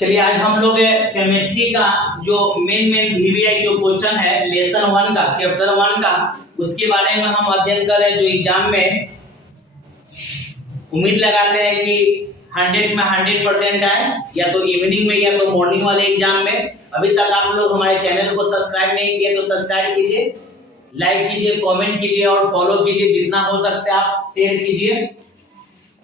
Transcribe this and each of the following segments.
चलिए आज हम लोग केमिस्ट्री का जो मेन वीवीआई जो क्वेश्चन है लेसन 1 का चैप्टर 1 का उसके बारे में हम अध्ययन कर रहे हैं। जो एग्जाम में उम्मीद लगाते हैं कि 100 में 100% आए, या तो इवनिंग में या तो मॉर्निंग वाले एग्जाम में। अभी तक आप लोग हमारे चैनल को सब्सक्राइब नहीं किए तो सब्सक्राइब कीजिए, लाइक कीजिए, कमेंट कीजिए और फॉलो कीजिए। जितना हो सकता है आप शेयर कीजिए।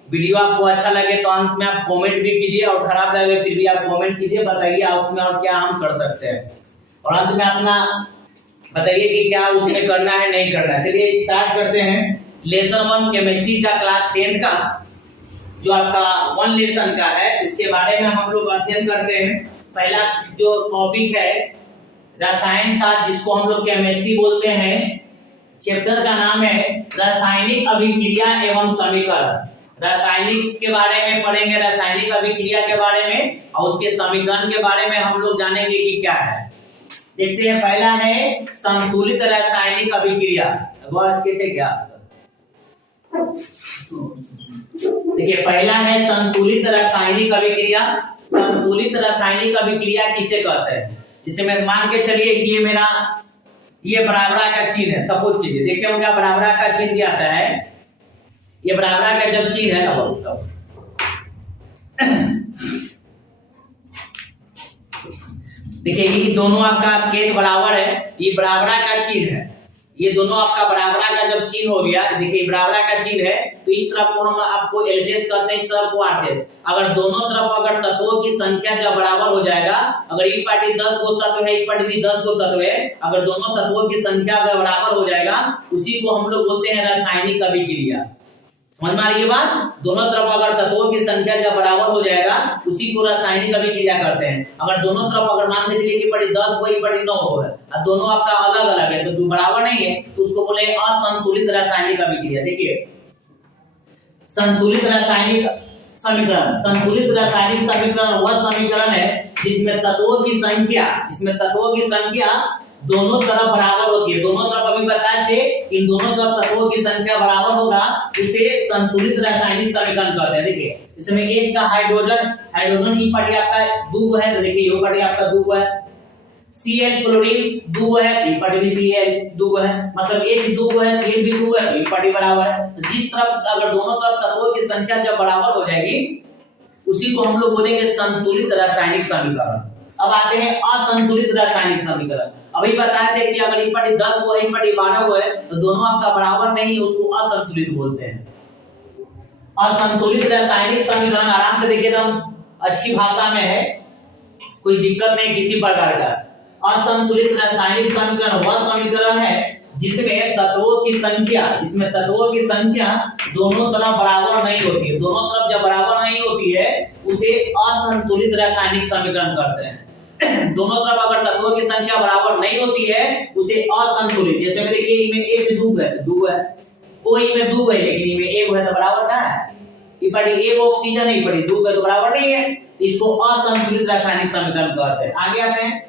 वीडियो आपको अच्छा लगे तो अंत में आप कमेंट भी कीजिए, और खराब लगे फिर भी आप कमेंट कीजिए, बताइए उसमें और क्या हम कर सकते हैं, और अंत में अपना बताइए कि क्या उसमें करना है नहीं करना है। चलिए स्टार्ट करते हैं। लेसन 1 केमिस्ट्री का क्लास 10 का जो आपका 1 लेसन का है, इसके बारे में हम लोग अध्ययन करते हैं। पहला जो टॉपिक है रसायन शास्त्र, जिसको हम लोग केमिस्ट्री बोलते हैं। चैप्टर का नाम है रासायनिक अभिक्रिया एवं समीकरण। रासायनिक के बारे में पढ़ेंगे, रासायनिक अभिक्रिया के बारे में, और उसके समीकरण के बारे में हम लोग जानेंगे कि क्या है। देखते हैं, पहला है संतुलित रासायनिक अभिक्रिया। स्केच है क्या? देखिए पहला है संतुलित रासायनिक अभिक्रिया। संतुलित रासायनिक अभिक्रिया किसे कहते हैं? जिसे मैं मान के चलिए कि ये बराबरा का चिन्ह है। सपोज कीजिए, देखिए होगा बराबरा का चिन्ह दिया आता है। ये बराबरा का जब चिन्ह है ना, देखिए ये दोनों आपका स्केच बराबर है, ये बराबरा का चिन्ह है। ये दोनों आपका बराबरा का जब चिन्ह हो गया, देखिए बराबरा का चिन्ह है तो इस तरफ को हम आपको एलजेस करते हैं, इस तरफ को आरजेस। अगर दोनों तरफ अगर तत्वों की संख्या जब बराबर हो जाएगा, अगर एक पार्टी 10 गो तत्व है, एक पार्टी भी 10 गो तत्व है, अगर दोनों तत्वों की संख्या अगर बराबर हो जाएगा, उसी को हम लोग बोलते हैं रासायनिक अभिक्रिया। समझ में आ रही है बात? दोनों तरफ अगर तत्वों की संख्या जब बराबर हो जाएगा, उसी को रासायनिक अभिक्रिया करते हैं। अगर दोनों तरफ अगर मान के चलिए कि पड़ी 10 हो, पड़ी 9 हो है, और दोनों आपका अलग अलग है, तो जो बराबर नहीं है तो उसको बोले असंतुलित रासायनिक अभिक्रिया। देखिए संतुलित रासायनिक समीकरण, संतुलित रासायनिक समीकरण वह समीकरण है जिसमें तत्वों की संख्या दोनों तरफ बराबर होती है। दोनों तरफ अभी बताए थे, इन दोनों तरफ तत्वों की संख्या बराबर होगा, उसे संतुलित रासायनिक समीकरण कहते हैं। देखिए इसमें H का हाइड्रोजन ई पार्टी आपका 2 है, तो देखिए ये पार्टी आपका 2 है। Cl क्लोरीन 2 है, ई पार्टी भी Cl 2 है, मतलब H 2 है, Cl भी 2 है, तो ई पार्टी बराबर है। तो जिस तरफ अगर दोनों तरफ तत्वों की संख्या जब बराबर हो जाएगी, उसी को हम लोग बोलेंगे संतुलित रासायनिक समीकरण। अब आते हैं असंतुलित रासायनिक समीकरण। अभी बताए थे कि अगर एक पार्टी 10 हो, एक पार्टी 12 हो है, तो दोनों आपका बराबर नहीं है, उसको असंतुलित बोलते हैं। असंतुलित रासायनिक समीकरण आराम से देखिए, एकदम अच्छी भाषा में है, कोई दिक्कत नहीं किसी प्रकार का। असंतुलित रासायनिक समीकरण वह समीकरण है जिसमें तत्वों की संख्या दोनों तरफ बराबर नहीं होती है। दोनों तरफ जब बराबर नहीं होती है, उसे असंतुलित रासायनिक समीकरण कहते हैं। दोनों तरफ अगर तत्वों की संख्या बराबर नहीं होती है, उसे असंतुलित। जैसे देखिए इसमें H 2 है, कोई में 2 है, लेकिन इसमें 1 है तो बराबर कहां है? ये पड़ी 1 ऑक्सीजन है, पड़ी 2 है तो बराबर नहीं है। इसको असंतुलित रासायनिक समीकरण कहते हैं। आगे आते हैं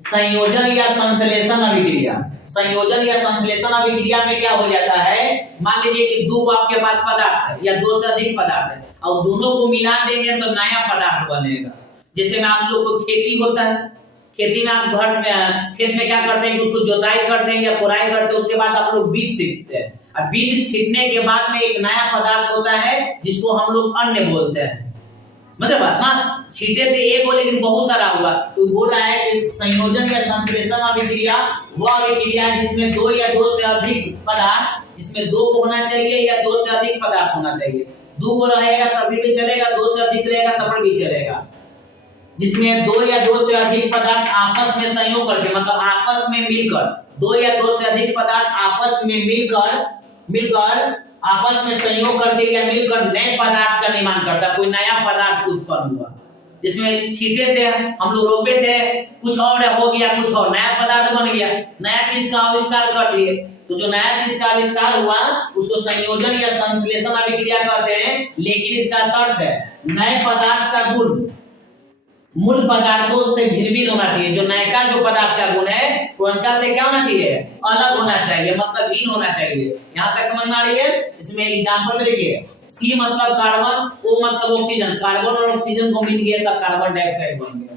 संयोजन या संश्लेषण अभिक्रिया। संयोजन या संश्लेषण अभिक्रिया में क्या हो जाता है? मान लीजिए कि 2 आपके पास पदार्थ है या 2 से अधिक पदार्थ है, और दोनों को मिला देंगे तो नया पदार्थ बनेगा। जैसे में आप लोग को खेती होता है, खेती में आप खेत में क्या करते हैं कि उसको जोताई करते हैं या कोराई करते हैं, उसके बाद आप लोग बीज छींटते हैं, और बीज छींटने के बाद में एक नया पदार्थ होता है जिसको हम लोग अन्न बोलते हैं। मतलब बात ना, छींटे थे एक हो लेकिन बहुत सारा हुआ, तो बोल रहा है कि संयोजन या संश्लेषण अभिक्रिया वह अभिक्रिया है जिसमें 2 या 2 से अधिक पदार्थ, जिसमें 2 को होना चाहिए या 2 से अधिक पदार्थ होना चाहिए। 2 को रहेगा तभी भी चलेगा, 2 से अधिक रहेगा तब भी चलेगा। जिसमें 2 या 2 से अधिक पदार्थ आपस में संयोग करके, मतलब आपस में मिलकर, 2 या 2 से अधिक पदार्थ आपस में मिलकर आपस में संयोग करके या मिलकर नए पदार्थ का निर्माण करता, कोई नया पदार्थ उत्पन्न हुआ। जिसमें छींटे थे हम लोग, रोपे थे, कुछ और हो गया, कुछ और नया पदार्थ बन गया, नया चीज का आविष्कार कर दिए। तो जो नया चीज का आविष्कार हुआ उसको संयोजन या संश्लेषण अभिक्रिया कहते हैं। लेकिन इसका शर्त है नए पदार्थ का गुण मूल पदार्थों से भिन्न भिन्न होना चाहिए। जो नयका जो पदार्थ का गुण है वो उनका से क्या होना चाहिए, अलग होना चाहिए, मतलब भिन्न होना चाहिए। यहाँ तक समझ में आ रही है। इसमें एग्जांपल में देखिए, सी मतलब कार्बन, ओ मतलब ऑक्सीजन, कार्बन और ऑक्सीजन को मिल गया तब कार्बन डाइऑक्साइड बन गया।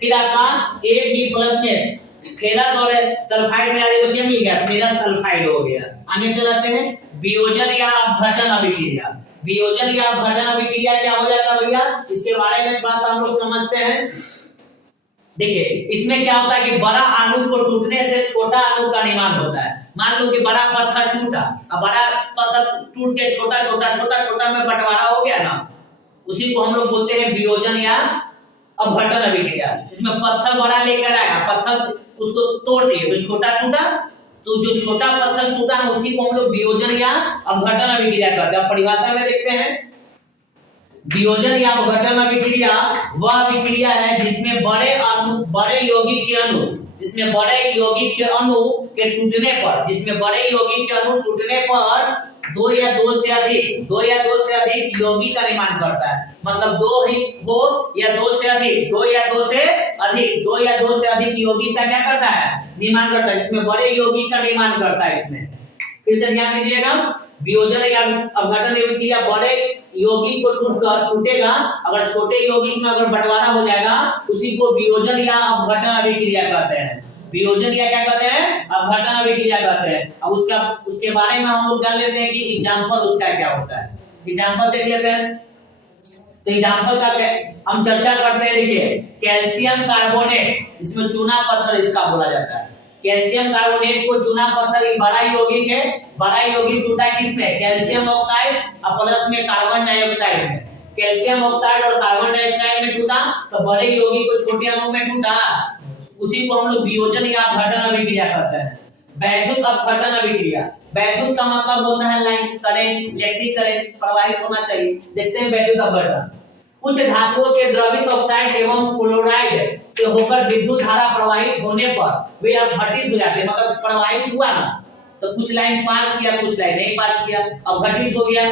फिर आपका Ag+ में फेरस और सल्फाइड मिला दिया तो क्या मिल गया, फेरस सल्फाइड हो गया। आगे चलाते हैं, वियोजन या अपघटन अभिक्रिया। वियोजन या अपघटन अभिक्रिया क्या हो जाता है भैया, इसके बारे में थोड़ा सा हम लोग समझते हैं। देखिए इसमें क्या होता है कि बड़ा अणु को टूटने से छोटा अणु का निर्माण होता है। मान लो कि बड़ा पत्थर टूटा, अब बड़ा पत्थर टूट के छोटा छोटा में बंटवारा हो गया ना, उसी को हम लोग बोलते हैं वियोजन या अपघटन अभिक्रिया। जिसमें पत्थर बड़ा लेकर आया, पत्थर उसको तोड़ दिए तो छोटा टूटा, तो जो छोटा पत्थर टूटा ना उसी को हम लोग वियोजन या अपघटन अभिक्रिया कहते हैं। परिभाषा में देखते हैं, वियोजन या अपघटन अभिक्रिया वह अभिक्रिया है जिसमें बड़े यौगिक के अणु, जिसमें बड़े यौगिक के अणु के टूटने पर, जिसमें बड़े यौगिक के अणु टूटने पर दो या दो से अधिक यौगिक का निर्माण करता है। मतलब दो ही हो या दो से अधिक, दो या दो से अधिक यौगिक का क्या करता है, निर्माण करता है। इसमें बड़े यौगिक का निर्माण करता है। इसमें फिर से ध्यान दीजिएगा, वियोजन या अपघटन अभिक्रिया बड़े यौगिक को टूटेगा, अगर छोटे यौगिक में अगर बंटवारा हो जाएगा उसी को वियोजन या अपघटन अभिक्रिया कहते हैं। वियोजन या क्या कहते हैं, अपघटन अभिक्रिया कहते हैं। अब उसके बारे में हम लोग जान लेते हैं कि एग्जांपल उसका क्या होता है। एग्जांपल देख लेते हैं। तो एग्जांपल का हम चर्चा करते हैं। देखिए कैल्शियम कार्बोनेट, इसमें चूना पत्थर इसका बोला जाता है। कैल्शियम कार्बोनेट को चूना पत्थर एक बड़ा यौगिक है, बड़ा यौगिक टूटा किसमें, कैल्शियम ऑक्साइड और प्लस में कार्बन डाइऑक्साइड में। कैल्शियम ऑक्साइड और कार्बन डाइऑक्साइड में टूटा तो बड़े यौगिक को छोटे अणु में टूटा, उसी को हम लोग वियोजन या अपघटन अभिक्रिया कहते हैं। वैद्युत अपघटन अभिक्रिया, वैद्युत का मतलब होता है लाइन करंट, इलेक्ट्रिक करंट प्रवाहित होना चाहिए। देखते हैं वैद्युत अपघटन। कुछ धातुओं के द्रवित ऑक्साइड एवं क्लोराइड से होकर विद्युत धारा प्रवाहित होने पर वे अपघटित हो जाते हैं। मतलब प्रवाहित हुआ ना तो कुछ लाइन पास किया, कुछ लाइन नहीं पास किया, अपघटित हो गया।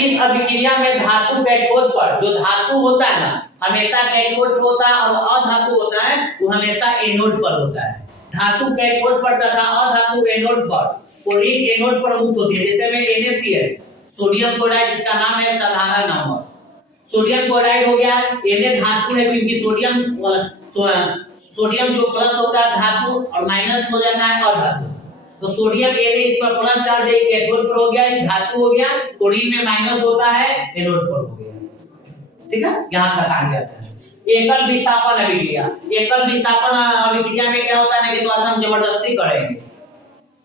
इस अभिक्रिया में धातु कैथोड पर, जो धातु होता है ना हमेशा कैथोड होता है और अधातु होता है वो हमेशा एनोड पर होता है। धातु कैथोड पर तथा अधातु एनोड पर, क्लोरीन एनोड पर मुक्त होती है। जैसे में NaCl, सोडियम क्लोराइड, जिसका नाम है साधारण नाम, सोडियम क्लोराइड हो गया। Na धातु है क्योंकि सोडियम जो प्लस होता है धातु और माइनस हो जाता है अधातु, तो सोडियम Na इस पर प्लस चार्ज है, कैथोड पर हो गया, धातु हो गया। क्लोरीन में माइनस होता है, एनोड पर हो गया। ठीक है, यहां तक आ जाता है। एकल विस्थापन अभिक्रिया, एकल विस्थापन अभिक्रिया में क्या होता है ना कि तो हम जबरदस्ती करेंगे,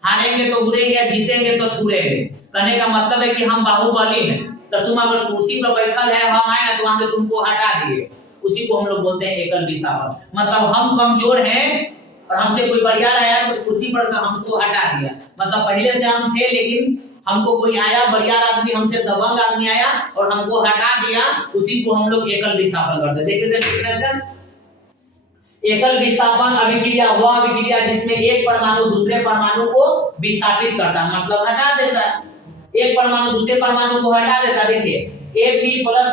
हारेंगे तो उड़ेंगे, जीतेंगे तो थूरेंगे। कहने का मतलब है कि हम बाहुबली हैं, तो तुम अगर कुर्सी पर बैठल है, हम आए ना तो वहां से तुमको हटा दिए, उसी को हम लोग बोलते हैं एकल विस्थापन। मतलब हम कमजोर हैं और हमसे कोई बढ़िया आया तो कुर्सी पर से हमको हटा दिया। मतलब पहले से हम थे लेकिन हमको कोई आया बढ़िया आदमी, हमसे दबंग आदमी आया और हमको हटा दिया, उसी को हम लोग एकल विस्थापन करते हैं। देखिए डिफरेंस, एकल विस्थापन अभिक्रिया वह अभिक्रिया जिसमें एक परमाणु दूसरे परमाणु को विस्थापित करता है, मतलब हटा देता है। एक परमाणु दूसरे परमाणु को हटा देता। देखिए Fe+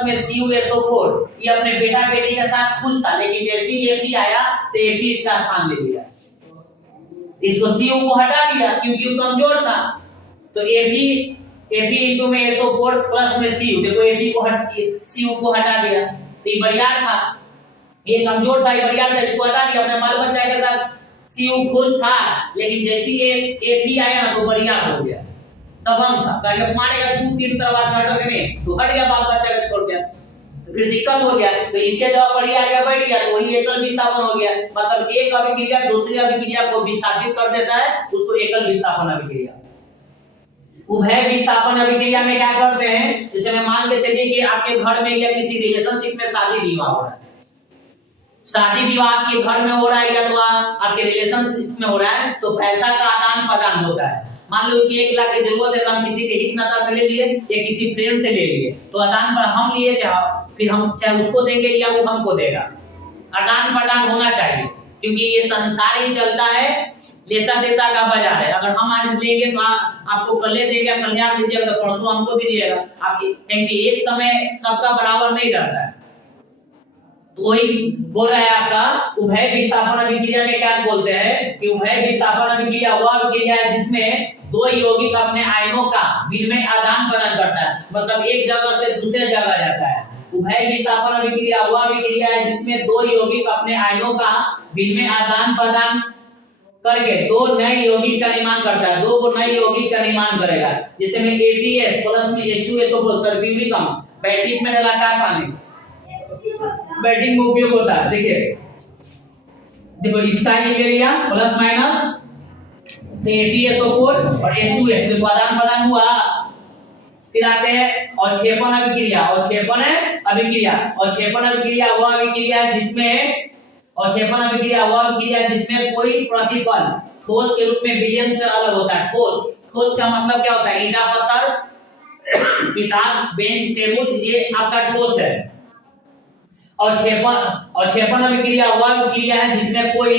में CuSO4 ये अपने बेटा बेटी के साथ खुश था, लेकिन जैसे ही Fe आया तो Fe इसका स्थान ले लिया, इसको Cu को हटा दिया क्योंकि वो कमजोर था। तो Fe में SO4+ में Cu, देखो Fe को Cu को हटा दिया, तो ये बढ़िया था, ये कमजोर था, ये बढ़िया था, इसको हटा दिया। अपने बाल बच्चा के साथ Cu खुश था, लेकिन जैसे ही Fe आया ना तो बढ़िया हो गया, दबंग था, कहे मारेगा 2-3 तरह बात हटोगे नहीं, तो हट गया, बाल बच्चा के छोड़ गया, फिर दिक्कत हो गया। तो इसके जवाब बढ़िया आ गया, बैठ गया, तो वही एकल विस्थापन हो गया। मतलब एक अभिक्रिया दूसरी अभिक्रिया को विस्थापित कर देता है, उसको एकल विस्थापन अभिक्रिया। उभय विस्थापन अभिक्रिया में क्या करते हैं, जैसे मैं मान के चलिए कि आपके घर में या किसी रिलेशनशिप में शादी विवाह हो रहा है, शादी विवाह आपके घर में हो रहा है या तो आपके रिलेशनशिप में हो रहा है, तो पैसा का आदान प्रदान होता है। मान लो कि 1 लाख की जरूरत है तो हम किसी के हित नाता से ले लिए या किसी फ्रेंड से ले लिए, तो आदान प्रदान हम लिए फिर हम चाहे उसको देंगे या वो हमको देगा, आदान प्रदान होना चाहिए, क्योंकि ये संसार ही चलता है, लेता देता का बाजार है। अगर हम आज लेंगे तो आपको कल देंगे, कल आप लीजिएगा तो परसों हमको दीजिएगा, आपकी, क्योंकि एक समय सबका बराबर नहीं रहता है। तो वही बोल रहा है आपका उभय विस्थापन अभिक्रिया में क्या बोलते हैं कि उभय विस्थापन अभिक्रिया वह अभिक्रिया है जिसमें दो यौगिक अपने आयनों का विनिमय आदान प्रदान करता है, मतलब एक जगह से दूसरे जगह जाता है। उभय विस्थापन अभिक्रिया वह अभिक्रिया है जिसमें दो यौगिक अपने आयनों का विनिमय आदान प्रदान करके दो नए यौगिक का निर्माण करता है, दो को नए यौगिक का निर्माण करेगा। जैसे में APS प्लस में H2SO4 सल्फ्यूरिक अम्ल बैटरी में डलाता है, पानी बैटरी में उपयोग होता है। देखिए देखो इसका ये ले लिया प्लस माइनस तो APSO4 और H2S में आदान प्रदान हुआ। फिर आते हैं अवक्षेपण अभिक्रिया। अवक्षेपण अभिक्रिया, अवक्षेपण अभिक्रिया वह अभिक्रिया जिसमें अवक्षेपण अभिक्रिया वह अभिक्रिया जिसमें कोई प्रतिफल ठोस के रूप में विलयन से अलग होता है। ठोस, ठोस का मतलब क्या होता है? ईंटा पत्थर किताब बेंच टेबल ये आपका ठोस है। अवक्षेपण अभिक्रिया वह अभिक्रिया है जिसमें कोई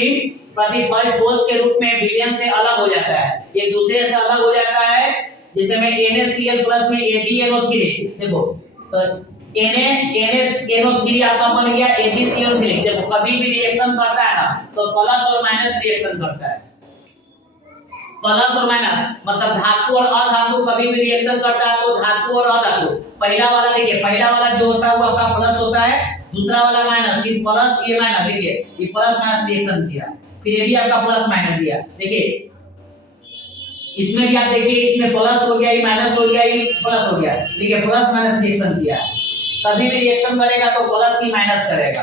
प्रतिफल ठोस के रूप में विलयन से अलग हो जाता है, एक दूसरे से अलग हो जाता है। जैसे में NaCl प्लस में AgNO3 देखो तो NaNO3 आपका बन गया AgCl3। देखो कभी भी रिएक्शन करता है ना तो प्लस और माइनस रिएक्शन करता है। प्लस और माइनस मतलब धातु और अधातु कभी भी रिएक्शन करता है तो धातु और अधातु। पहला वाला देखिए, पहला वाला जो होता है वो आपका प्लस होता है, दूसरा वाला माइनस, ये प्लस ये माइनस। देखिए ये प्लस माइनस रिएक्शन किया, फिर ये भी आपका प्लस माइनस दिया। देखिए इसमें भी आप देखिए इसमें प्लस हो गया, ये माइनस हो गया, ये प्लस हो गया। देखिए प्लस माइनस रिएक्शन किया। कभी भी रिएक्शन करेगा तो प्लस ही माइनस करेगा।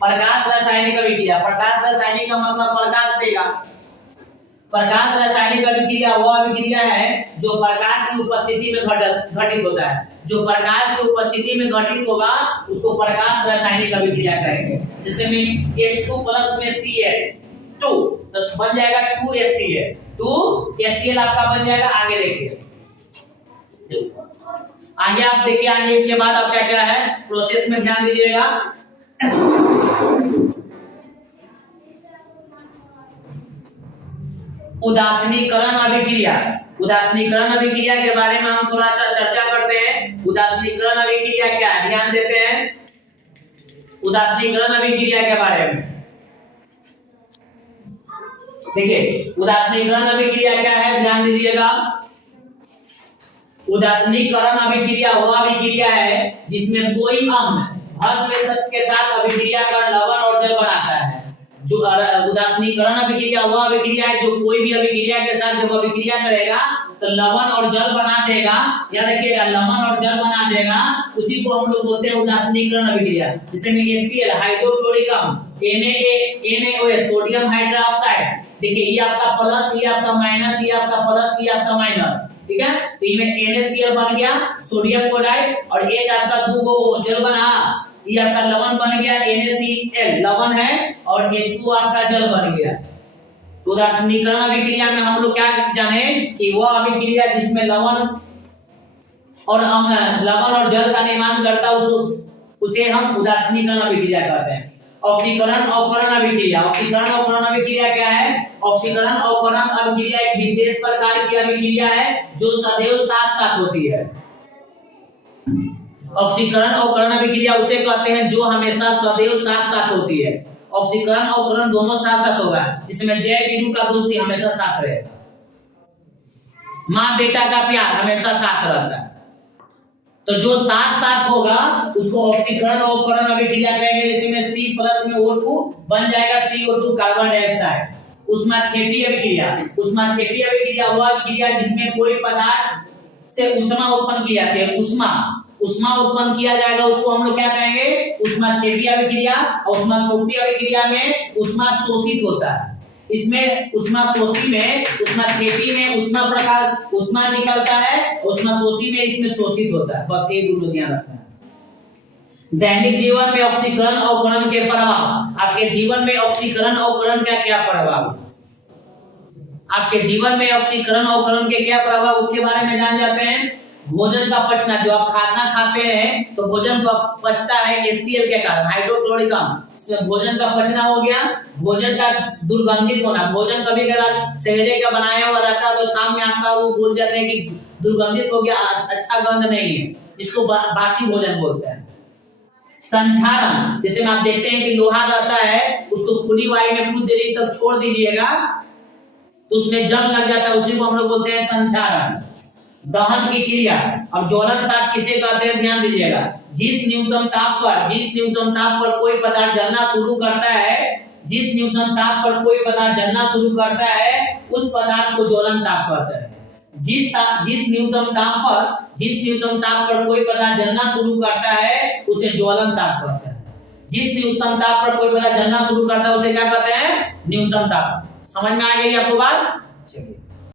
प्रकाश रासायनिक अभिक्रिया, प्रकाश रासायनिक का मतलब प्रकाश देगा। प्रकाश रासायनिक अभिक्रिया वह अभिक्रिया है जो प्रकाश की उपस्थिति में घटित होता है। जो प्रकाश की उपस्थिति में घटित होगा उसको प्रकाश रासायनिक अभिक्रिया कहेंगे। जैसे में H2 प्लस में Cl2 तो बन जाएगा 2HCl, 2HCl आपका बन जाएगा। आगे देखिए, आगे आप देखिए, आगे इसके बाद आप क्या क्या है प्रोसेस में ध्यान दीजिएगा। उदासीनीकरण अभिक्रिया, उदासीनीकरण अभिक्रिया के बारे में हम थोड़ा सा चर्चा करते हैं। उदासीनीकरण अभिक्रिया क्या है ध्यान देते हैं। उदासीनीकरण अभिक्रिया के बारे में देखिए, उदासीनीकरण अभिक्रिया क्या है ध्यान दीजिएगा। उदासीनीकरण अभिक्रिया वह अभिक्रिया है जिसमें कोई अम्ल भस्म के साथ अभिक्रिया कर लवण और जल बनाता है। जो उदासीनीकरण अभिक्रिया वह अभिक्रिया है जो कोई भी अभिक्रिया के साथ जब अभिक्रिया करेगा तो लवण और जल बना देगा। याद रखिएगा लवण और जल बना देगा, उसी को हम लोग बोलते हैं उदासीनीकरण अभिक्रिया। जैसे में HCl हाइड्रोक्लोरिक अम्ल, NaOH सोडियम हाइड्रोक्साइड। देखिए ये आपका प्लस, ये आपका माइनस, ये आपका प्लस, ये आपका माइनस, ठीक है। तो इसमें NaCl बन गया सोडियम क्लोराइड और H आपका 2 को जल बना, ये आपका लवण बन गया NaCl लवण है और H2 आपका जल बन गया। तो उदासीनीकरण अभिक्रिया में हम लोग क्या जाने कि वह अभिक्रिया जिसमें लवण और जल का निर्माण करता उसे हम उदासीनीकरण अभिक्रिया कहते हैं। ऑक्सीकरण अवकरण अभिक्रिया, ऑक्सीकरण अवकरण अभिक्रिया क्या है? ऑक्सीकरण अवकरण अभिक्रिया एक विशेष प्रकार की अभिक्रिया है जो सदैव साथ साथ होती है। ऑक्सीकरण अवकरण अभिक्रिया उसे कहते हैं जो हमेशा सदैव साथ साथ होती है। ऑक्सीकरण अवकरण दोनों साथ साथ होगा, जिसमें जय वीरू का दोस्ती हमेशा साथ रहेगा, माँ बेटा का प्यार हमेशा साथ रहता है। तो जो साथ साथ होगा उसको ऑक्सीकरण अवकरण अभिक्रिया कहेंगे। इसमें C प्लस में O2 बन जाएगा CO2 कार्बन डाइऑक्साइड। ऊष्माक्षेपी अभिक्रिया, ऊष्माक्षेपी अभिक्रिया वह अभिक्रिया जिसमें कोई पदार्थ से ऊष्मा उत्पन्न की जाती है। ऊष्मा उत्पन्न किया जाएगा उसको हम लोग क्या कहेंगे? ऊष्माक्षेपी अभिक्रिया। और ऊष्माक्षेपी अभिक्रिया में ऊष्मा शोषित होता है। इसमें ऊष्माक्षेपी में ऊष्मा निकलता है, ऊष्माशोषी में इसमें शोषित होता है। बस ये दोनों ध्यान रखना है। दैनिक जीवन में ऑक्सीकरण अवकरण के प्रभाव, आपके जीवन में ऑक्सीकरण अवकरण का क्या प्रभाव, आपके जीवन में ऑक्सीकरण अवकरण के क्या प्रभाव उसके बारे में जान जाते हैं। भोजन का पचना, जो आप खाना खाते हैं तो भोजन पचता है HCl के कारण, हाइड्रोक्लोरिक अम्ल। भोजन का पचना हो गया, भोजन का दुर्गंधित होना। भोजन कभी कभार सवेरे का बनाया हुआ रहता है तो शाम में आपका वो भूल जाते हैं कि दुर्गंधित हो गया, अच्छा गंध नहीं है, इसको बासी भोजन बोलते हैं। संक्षारण, जैसे में आप देखते हैं कि लोहा रहता है, उसको खुली वायु में कुछ देर तक छोड़ दीजिएगा तो उसमें जंग लग जाता है, उसी को हम लोग बोलते हैं संक्षारण। दहन की क्रिया, अब ज्वलन ताप किसे कहते हैं ध्यान दीजिएगा, जिस न्यूनतम ताप पर कोई पदार्थ जलना शुरू करता है, जिस न्यूनतम ताप पर कोई पदार्थ जलना शुरू करता है उस पदार्थ को ज्वलन ताप कहते हैं। जिस न्यूनतम ताप पर कोई पदार्थ जलना शुरू करता है उसे ज्वलन ताप कहते हैं। जिस न्यूनतम ताप पर कोई पदार्थ जलना शुरू करता है उसे क्या कहते हैं, न्यूनतम ताप। समझ में आ गई आपको बात? चलिए